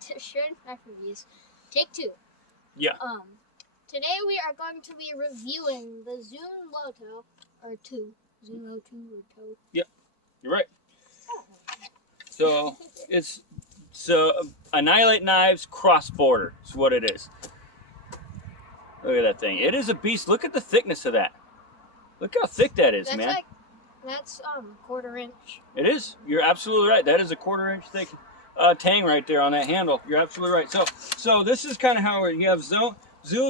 to shred knife reviews. Take 2. Yeah. Today we are going to be reviewing the Zune Lotoo, or Zune Lotoo or Toe. Yep, you're right. So it's Annihilate Knives cross border. Is what it is. Look at that thing. It is a beast. Look at the thickness of that. Look how thick that is, man. That's 1/4 inch. It is. You're absolutely right. That is a 1/4 inch thick tang right there on that handle. You're absolutely right. So this is kind of how you have Zune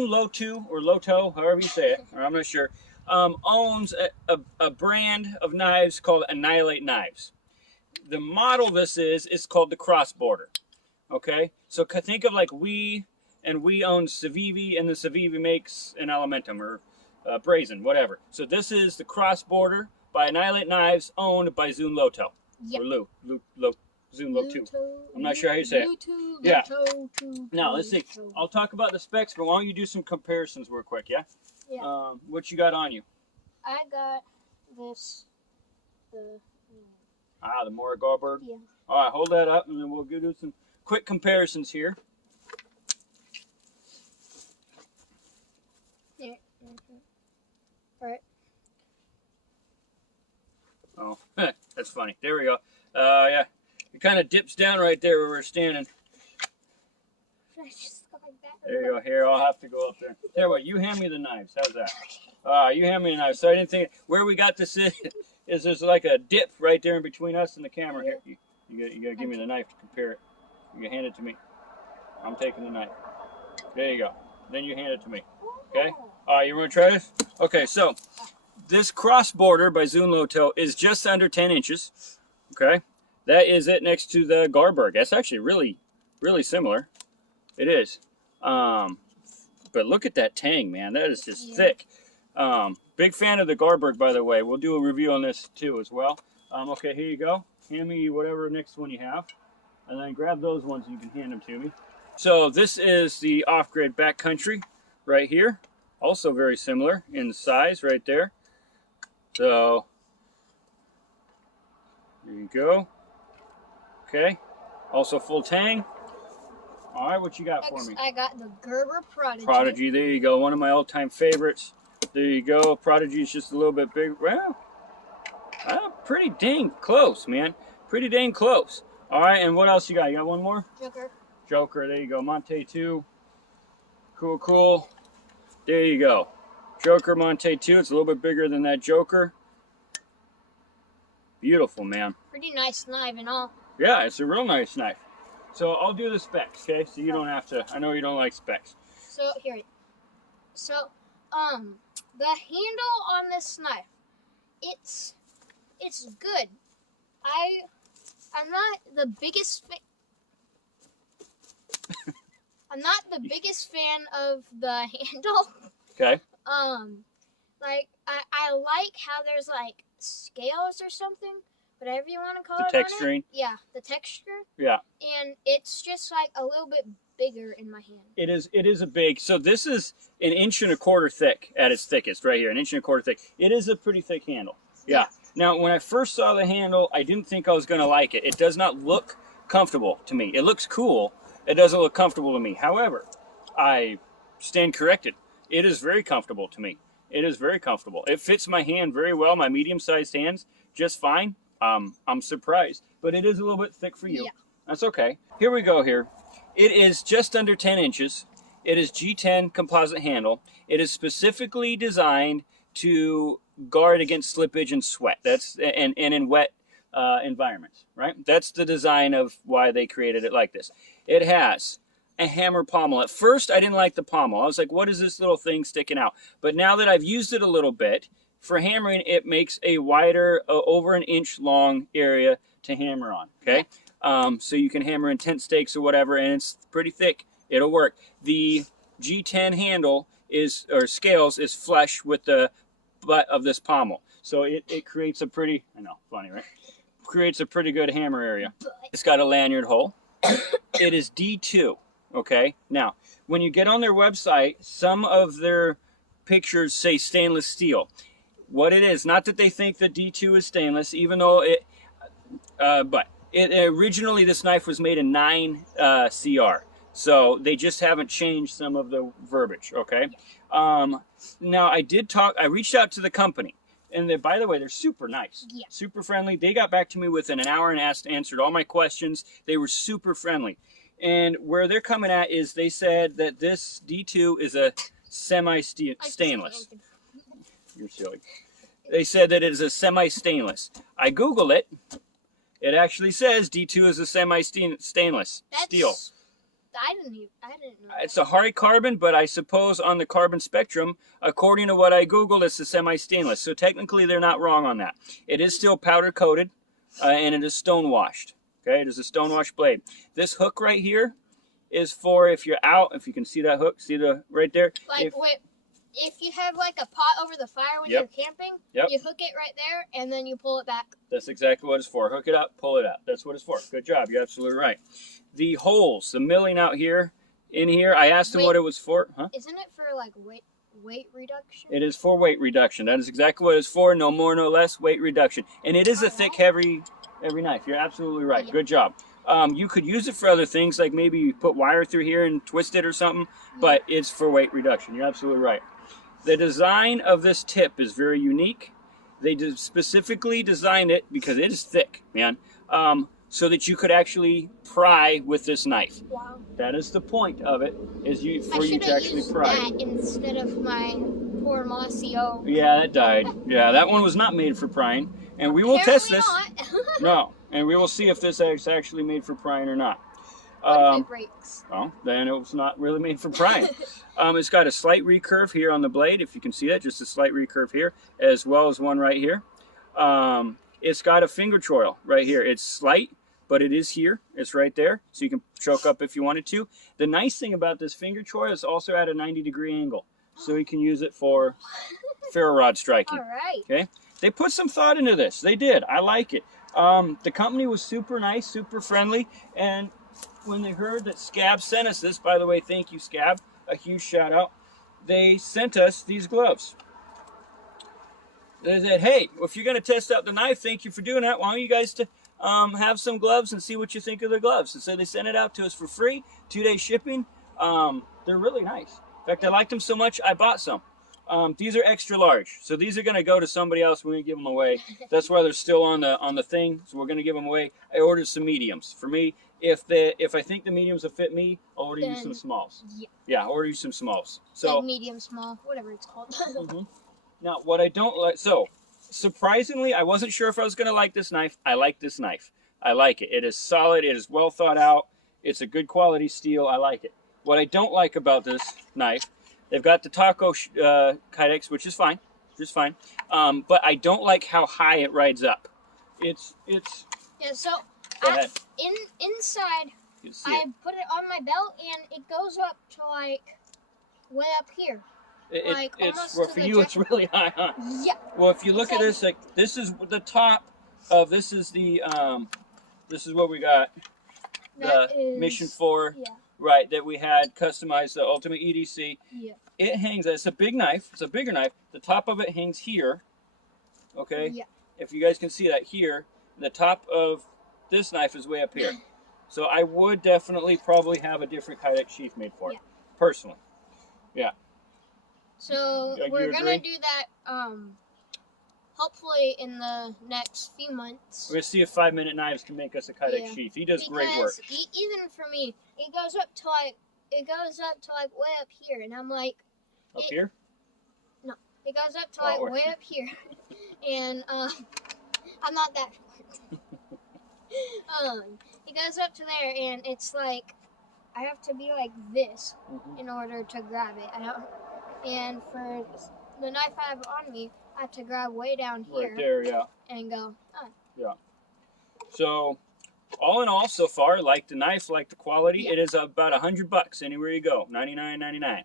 Lotoo or Lotoo, however you say it, or I'm not sure, owns a brand of knives called Annihilate Knives. The model this is called the cross border. Okay, so think of like we own Civivi, and the Civivi makes an Elementum or Brazen, whatever. So this is the cross border by Annihilate Knives, owned by Zune Lotoo. Yep. Or Zune Lotoo. I'm not sure how you say it. Yeah. Now let's see. I'll talk about the specs, but why don't you do some comparisons real quick, yeah? Yeah. What you got on you? I got this. The Mora Garberg. Yeah. All right, hold that up, and then we'll do some quick comparisons here. Yeah. All right. Oh, that's funny. There we go. Yeah, it kind of dips down right there where we're standing. There you go. Here, I'll have to go up there. Tell you what, you hand me the knives. How's that? You hand me the knives. So I didn't think where we got this is there's like a dip right there in between us and the camera. Here, you gotta give me the knife to compare it. You can hand it to me. I'm taking the knife. There you go. Then you hand it to me. Okay. You want to try this? Okay. So this cross border by Zune Lotoo is just under 10 inches. Okay. That is it next to the Garberg. That's actually really, really similar. It is. But look at that tang, man. That is just thick. Big fan of the Garberg, by the way. We'll do a review on this too as well. Okay, here you go. Hand me whatever next one you have. And then grab those ones and you can hand them to me. So this is the off-grid backcountry right here. Also very similar in size right there. So there you go. Okay. Also full tang. All right, what you got for me? I got the Gerber Prodigy. Prodigy, there you go. One of my all-time favorites. There you go. Prodigy is just a little bit bigger. Well, pretty dang close, man. Pretty dang close. All right, and what else you got? You got one more? Joker, there you go. Monte 2. Cool. There you go. Joker Monte 2. It's a little bit bigger than that Joker. Beautiful, man. Pretty nice knife and all. Yeah, it's a real nice knife. So I'll do the specs, okay? So you don't have to. I know you don't like specs. So here. So the handle on this knife, it's good. I'm not the biggest I'm not the biggest fan of the handle. Okay. Like I like how there's like scales or something, whatever you want to call the it. Texturing. Yeah, the texture. Yeah. And it's just like a little bit bigger in my hand. It is a big. So this is 1 1/4 inch thick at its thickest, right here, 1 1/4 inch thick. It is a pretty thick handle. Yeah. Now, when I first saw the handle, I didn't think I was going to like it. It does not look comfortable to me. It looks cool. It doesn't look comfortable to me. However, I stand corrected. It is very comfortable to me. It is very comfortable. It fits my hand very well, my medium-sized hands, just fine. I'm surprised. But it is a little bit thick for you. Yeah. That's okay. Here we go here. It is just under 10 inches. It is G10 composite handle. It is specifically designed to guard against slippage and sweat. And in wet environments, right? That's the design of why they created it like this. It has a hammer pommel. At first, I didn't like the pommel. I was like, what is this little thing sticking out? But now that I've used it a little bit, for hammering, it makes a wider, over 1 inch long area to hammer on, okay? So you can hammer in tent stakes or whatever, and it's pretty thick. It'll work. The G10 handle or scales is flush with the butt of this pommel. So it creates a pretty, I know, funny, right? Creates a pretty good hammer area. It's got a lanyard hole. It is D2, okay? Now, when you get on their website, some of their pictures say stainless steel. What it is, not that they think the D2 is stainless, even though but Originally, this knife was made in 9 CR, so they just haven't changed some of the verbiage. Okay. Now I reached out to the company, and by the way, they're super nice, super friendly. They got back to me within an hour and answered all my questions. They were super friendly, and where they're coming at is they said that this D2 is a semi-stainless. You're silly. They said that it is a semi-stainless. I Googled it. It actually says D2 is a semi-stainless steel. I didn't know. It's a hard carbon, but I suppose on the carbon spectrum, according to what I Googled, it's a semi-stainless. So technically, they're not wrong on that. It is still powder coated, and it is stone washed. Okay, it is a stone washed blade. This hook right here is for if you're out. If you can see that hook, see the right there. Like if you have like a pot over the fire when you're camping, you hook it right there and then you pull it back. That's exactly what it's for. Hook it up, pull it out. That's what it's for. Good job. You're absolutely right. The holes, the milling out here, in here, I asked him what it was for. Huh? Isn't it for like weight reduction? It is for weight reduction. That is exactly what it's for. No more, no less. Weight reduction. And it is a thick, heavy knife. You're absolutely right. Yeah. Good job. You could use it for other things, like maybe you put wire through here and twist it or something, but it's for weight reduction. You're absolutely right. The design of this tip is very unique. They specifically designed it because it is thick, man, so that you could actually pry with this knife. Wow. That is the point of it, is for you to actually pry. That instead of my poor mossy O. Yeah, that died. Yeah, that one was not made for prying, and we will test this. No, and we will see if this is actually made for prying or not. What if it breaks? Well, then it's not really made for prying. It's got a slight recurve here on the blade, if you can see that, just a slight recurve here, as well as one right here. It's got a finger choil right here. It's slight, but it is here. It's right there, so you can choke up if you wanted to. The nice thing about this finger choil is also at a 90-degree angle, so you can use it for ferro rod striking. All right. Okay. They put some thought into this. They did. I like it. The company was super nice, super friendly, and when they heard that Scab sent us this, by the way, thank you, Scab, a huge shout out, they sent us these gloves. They said, hey, if you're going to test out the knife, thank you for doing that. Why don't you guys have some gloves and see what you think of the gloves? And so they sent it out to us for free, 2-day shipping. They're really nice. In fact, I liked them so much, I bought some. These are extra large, so these are going to go to somebody else. We're going to give them away. That's why they're still on the thing, so we're going to give them away. I ordered some mediums. For me, if I think the mediums will fit me, I'll order you some smalls. Yeah, order you some smalls. So medium, small, whatever it's called. Now, what I don't like, so surprisingly, I wasn't sure if I was going to like this knife. I like this knife. I like it. It is solid. It is well thought out. It's a good quality steel. I like it. What I don't like about this knife, they've got the taco kydex, which is fine, just fine. But I don't like how high it rides up. It's. Yeah. So inside, I put it on my belt, and it goes up to like way up here. For you, it's really high, huh? Yeah. Well, if you look at this, like this is the top of this is the this is what we got. The Mission 4. Yeah. Right, that we had customized, the Ultimate EDC. Yeah. It hangs, it's a big knife, it's a bigger knife. The top of it hangs here, okay? Yeah. If you guys can see that here, the top of this knife is way up here. So I would definitely probably have a different kydex sheath made for it, personally. Yeah. So we're going to do that, hopefully in the next few months. We're going to see if 5-minute knives can make us a kydex sheath. He does great work. Even for me, it goes up to like way up here, and I'm like. Up here? No, it goes up to like way up here, and I'm not that short. It goes up to there, and it's like I have to be like this in order to grab it. And for the knife I have on me, I have to grab way down here. Right there, yeah. And go. Yeah. So, all in all, so far, like the knife, like the quality, it is about $100 anywhere you go. $99.99.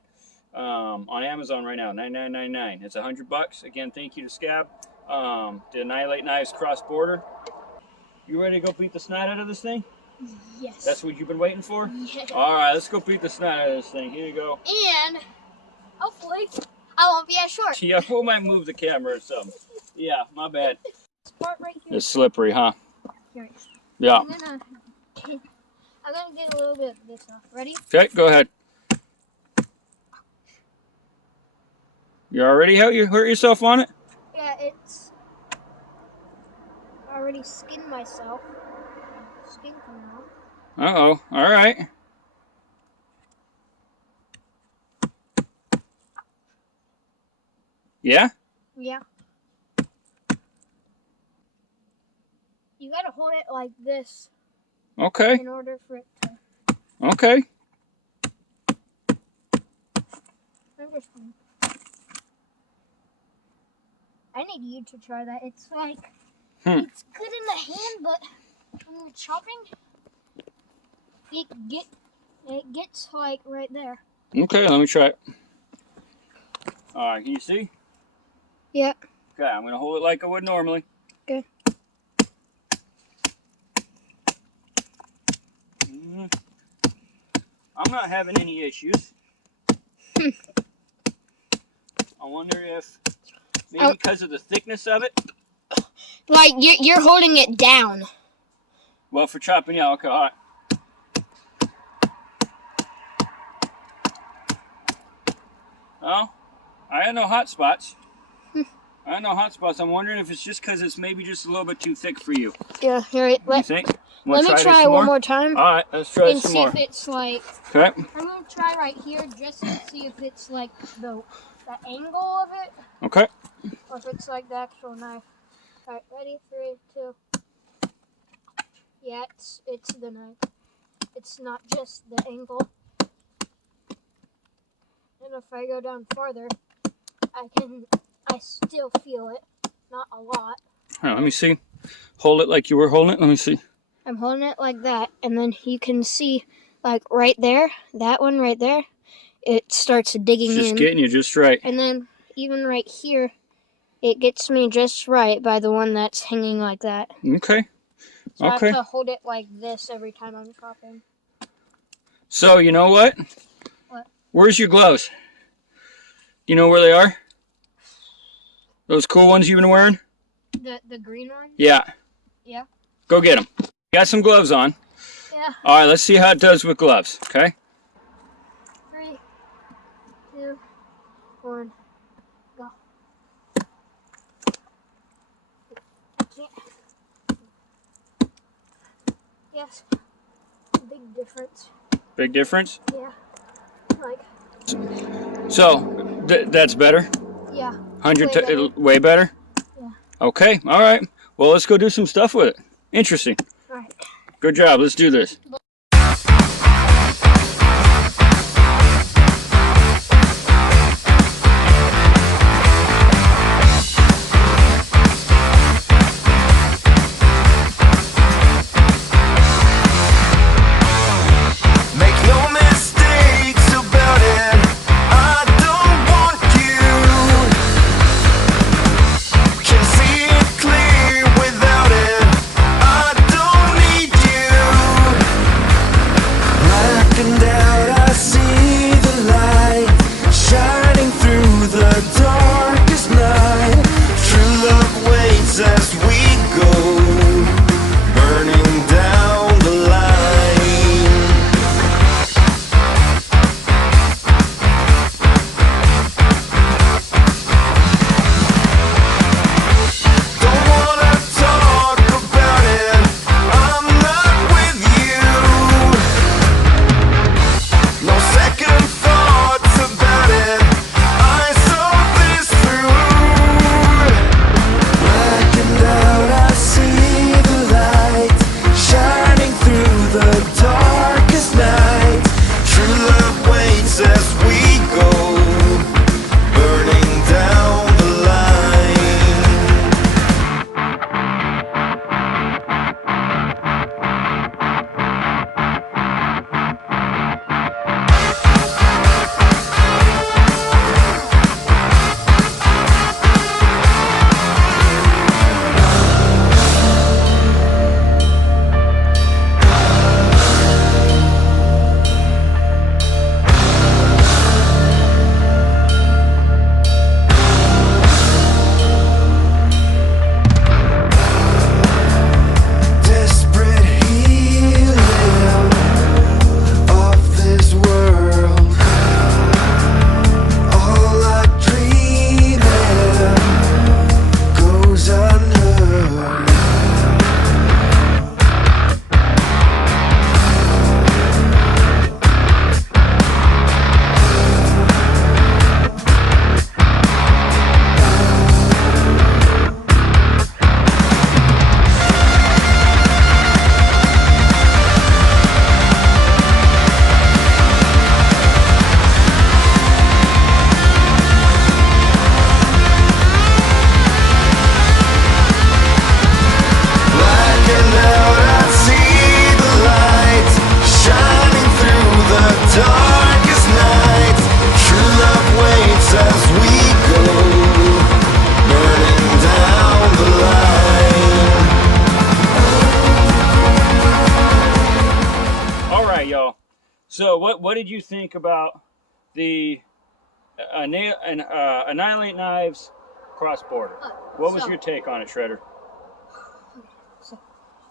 On Amazon right now, $99.99. It's $100. Again, thank you to Scab. The Annihilate Knives cross border. You ready to go beat the snot out of this thing? Yes. That's what you've been waiting for? Yes. All right, let's go beat the snot out of this thing. Here you go. And hopefully I won't be as short. Yeah, we might move the camera or something. Yeah, my bad. This part right here. It's slippery, huh? Here. Yeah. I'm gonna get a little bit of this off. Ready? Okay, go ahead. You already hurt yourself on it? Yeah, it's I already skinned myself. Skin coming out. Uh-oh. All right. Yeah? Yeah. You gotta hold it like this Okay. in order for it to. Okay. I need you to try that. It's like it's good in the hand, but when you're chopping, it gets like right there. Okay, let me try it. All right, can you see? Yeah. Okay, I'm gonna hold it like I would normally. Okay. I'm not having any issues. I wonder if maybe because of the thickness of it. Like you're holding it down. Well, for chopping, yeah. Okay, all right. Oh, I had no hot spots. I had no hot spots. I'm wondering if it's just because it's maybe just a little bit too thick for you. Yeah. Here, you think? Let me try it one more time. All right, let's try and some see more. if it's like. Okay. I'm gonna try right here just to see if it's like the angle of it. Okay. Or if it's like the actual knife. All right, ready? 3, 2. Yeah, it's the knife. It's not just the angle. And if I go down farther, I still feel it. Not a lot. All right, let me see. Hold it like you were holding it. Let me see. I'm holding it like that, and then you can see, like right there, that one right there, it starts digging in. It's just getting you just right. And then even right here, it gets me just right by the one that's hanging like that. Okay. So I have to hold it like this every time I'm chopping. So, you know what? What? Where's your gloves? Do you know where they are? Those cool ones you've been wearing? The green one? Yeah. Yeah. Go get them. Got some gloves on. Yeah. All right, let's see how it does with gloves, okay? 3, 2, 1, go. I can't. Yes. Big difference. Big difference? Yeah. Like. So, that's better? Yeah. 100 way better? Yeah. Okay, all right. Well, let's go do some stuff with it. Interesting. All right. Good job. Let's do this. what did you think about the Annihilate Knives cross border? What was your take on it, Shredder? Okay, so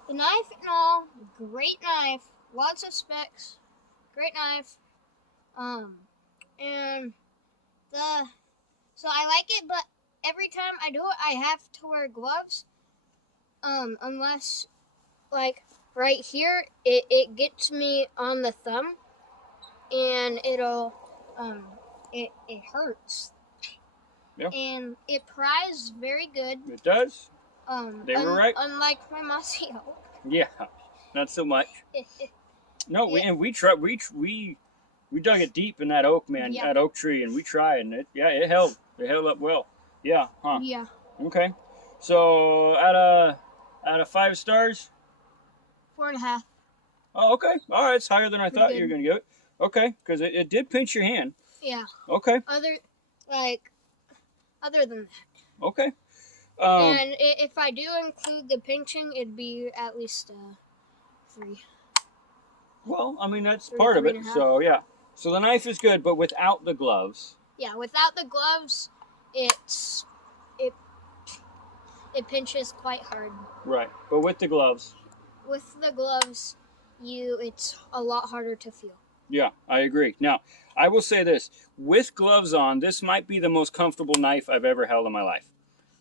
the knife and all, great knife, lots of specs, great knife. And so I like it, but every time I do it, I have to wear gloves. Unless like right here, it gets me on the thumb, and it hurts. Yeah. And it pries very good. It does. They were right. Unlike my mossy oak. Yeah, not so much. No, we dug it deep in that oak, man, that oak tree, and we tried, and it held up well. Yeah, huh? Yeah. Okay, so out of 5 stars, 4.5. Oh, okay, all right, it's higher than I thought you were gonna give it. Okay, because it did pinch your hand. Yeah. Okay. Other than that. Okay. And if I do include the pinching, it'd be at least 3. Well, I mean, that's part of it. So, yeah. So the knife is good, but without the gloves. Yeah, without the gloves, it pinches quite hard. Right. But with the gloves. With the gloves, it's a lot harder to feel. Yeah, I agree. Now, I will say this. With gloves on, this might be the most comfortable knife I've ever held in my life.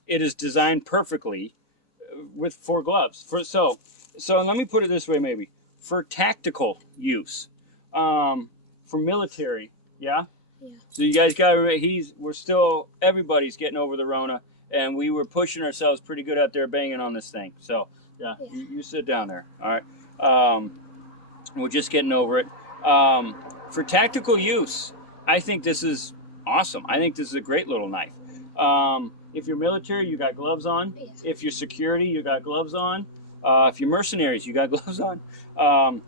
It is designed perfectly for gloves. So let me put it this way, maybe. For tactical use, for military, yeah. Yeah. So you guys got to remember, everybody's getting over the Rona, and we were pushing ourselves pretty good out there, banging on this thing. So yeah. You sit down there, all right. We're just getting over it. For tactical use, I think this is awesome. I think this is a great little knife. If you're military, you got gloves on. Yeah. If you're security, you got gloves on. If you're mercenaries, you got gloves on.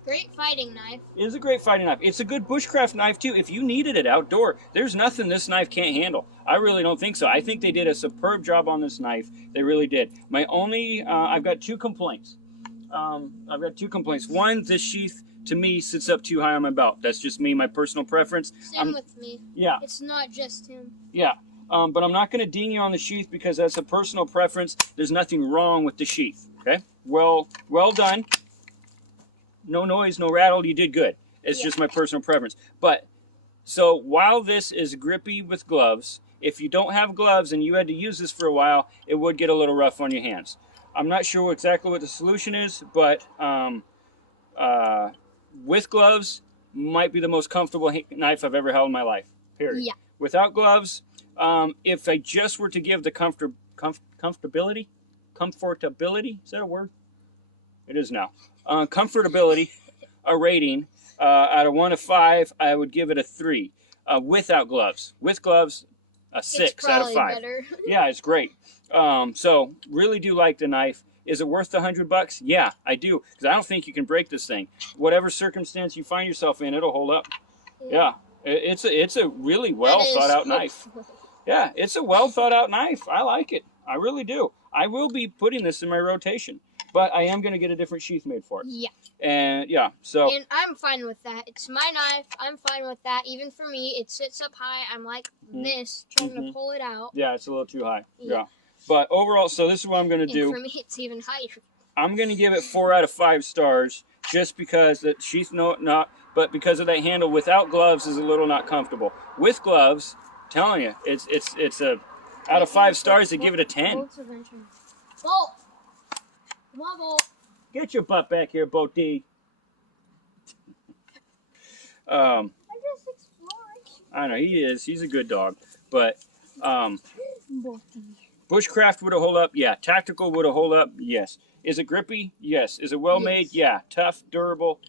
Great fighting knife. It is a great fighting knife. It's a good bushcraft knife, too. If you needed it outdoor, there's nothing this knife can't handle. I really don't think so. I think they did a superb job on this knife. They really did. I've got 2 complaints. One, this sheath, to me, sits up too high on my belt. That's just me, my personal preference. Same with me. Yeah. It's not just him. Yeah. But I'm not going to ding you on the sheath because that's a personal preference. There's nothing wrong with the sheath. Okay? Well done. No noise, no rattle. You did good. It's just my personal preference. But, so while this is grippy with gloves, if you don't have gloves and you had to use this for a while, it would get a little rough on your hands. I'm not sure exactly what the solution is, but with gloves, might be the most comfortable knife I've ever held in my life. Period. Yeah. Without gloves, if I just were to give the comfortability, is that a word? It is now. Comfortability, a rating, out of 1 to 5, I would give it a 3. Without gloves. With gloves, a 6 out of 5. Better. Yeah, it's great. So really do like the knife. Is it worth the $100? Yeah, I do, because I don't think you can break this thing. Whatever circumstance you find yourself in, it'll hold up. Yeah, it's a really well thought out knife. Yeah, it's a well thought out knife. I like it. I really do. I will be putting this in my rotation, but I am going to get a different sheath made for it. Yeah. And yeah, so. And I'm fine with that. It's my knife. I'm fine with that. Even for me, it sits up high. I'm like this, trying to pull it out. Yeah, it's a little too high. Yeah. But overall, so this is what I'm going to do. For me, it's even higher. I'm going to give it 4 out of 5 stars, just because the sheath, but because of that handle without gloves is a little not comfortable. With gloves, I'm telling you, it's a out of 5 stars to give it a 10. Bolt. Come on, Bolt. Get your butt back here, Boat D. I just explored. I know he is. He's a good dog, but bushcraft would have hold up. Yeah. Tactical would have hold up. Yes. Is it grippy? Yes. Is it well made? Yeah. Tough, durable.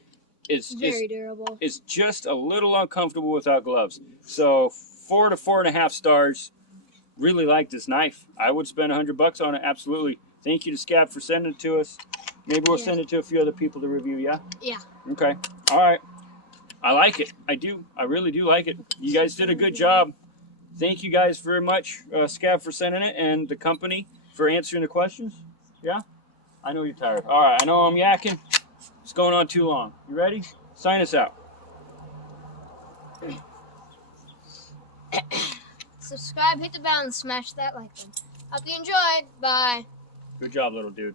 It's very durable. It's just a little uncomfortable without gloves. So 4 to 4.5 stars. Really like this knife. I would spend $100 on it. Absolutely. Thank you to Scab for sending it to us. Maybe we'll send it to a few other people to review. Yeah. Yeah. Okay. All right. I like it. I do. I really do like it. You guys did a good job. Thank you guys very much, Scab, for sending it, and the company for answering the questions. Yeah? I know you're tired. All right. I know I'm yakking. It's going on too long. You ready? Sign us out. Subscribe, hit the bell, and smash that like button. Hope you enjoyed. Bye. Good job, little dude.